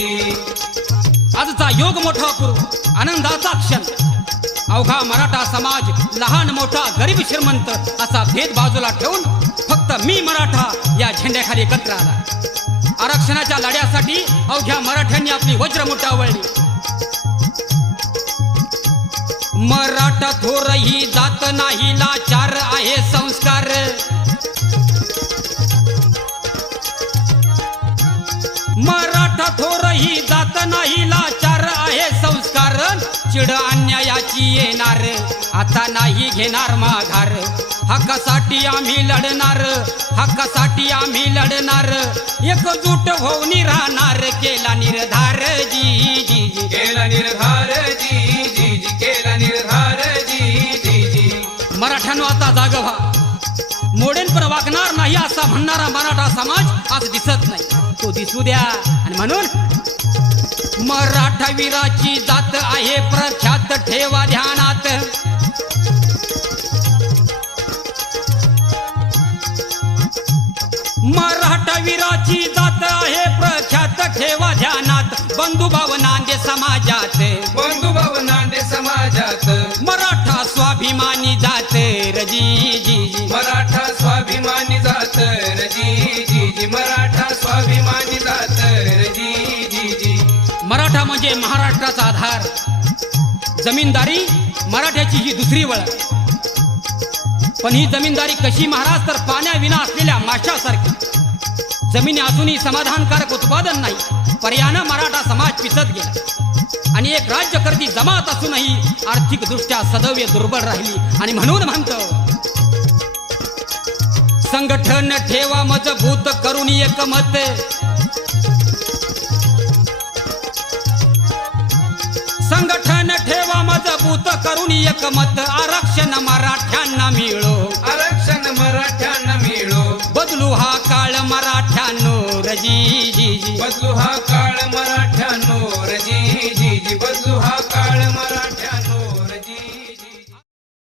आजचा योग मोठा करू आनंदाचा क्षण अवघा मराठा समाज लहान मोठा गरीब श्रीमंत असा भेद बाजूला ठेवून फक्त मी मराठा या झेंड्याखाली एकत्र आला। आरक्षणाच्या लढ्यासाठी अवघ्या मराठ्यांनी आपली वज्रमुठा वळली। मराठा थोर ही जात नाही लाचार आहे संस्कार। मराठा थोर ही जात नाही लाचार आहे संस्कार। चिड अन्यायाची येणार आता नाही घेणार माघार। हक्कासाठी आम्ही लढणार, हक्कासाठी आम्ही लढणार। एकजूट होऊन राहणार केला निर्धार जी जी जी केला निर्धार जी जी जी केला निर्धार जी जी जी। मराठ्यांनो आता जाग व्हा, मोडेन पण वागणार नाही असा म्हणणारा मराठा समाज आज दिसत नाही, तो दिसू द्या। आणि म्हणून मराठा वीराची जात आहे प्रख्यात ठेवा ध्यानात। मराठा वीराची जात आहे प्रख्यात ठेवा ध्यानात। बंधुभाव नांदे समाजात, बंधुभाव नांदे समाजात। मराठा स्वाभिमानी जात रजी जी जी। मराठा स्वाभिमानी जात रजी जी जी। मराठा स्वाभिमानी जात रजी जी जी। मराठा म्हणजे महाराष्ट्राचा आधार। जमीनदारी मराठ्याची ही दुसरी वळ। पण ही जमीनदारी कशी महाराज तर पाण्याविना असलेल्या माशासारखी। जमिनी असूनही समाधानकारक उत्पादन नाही, पर्यायानं मराठा समाज पिसत गेला। आणि एक राज्यकर्ती जमात असूनही आर्थिक दृष्ट्या सदैव दुर्बल राहिली। आणि म्हणून म्हणतो संघटन ठेवा मजबूत करून एकमत। संघटन ठेवा मजबूत करून एकमत। आरक्षण मराठ्यांना मिळो, आरक्षण मराठ्यांना मिळो। बदलू हा काळ मराठ्यांनो रजी जी जी। बदलू हा काळ मराठ्यांनो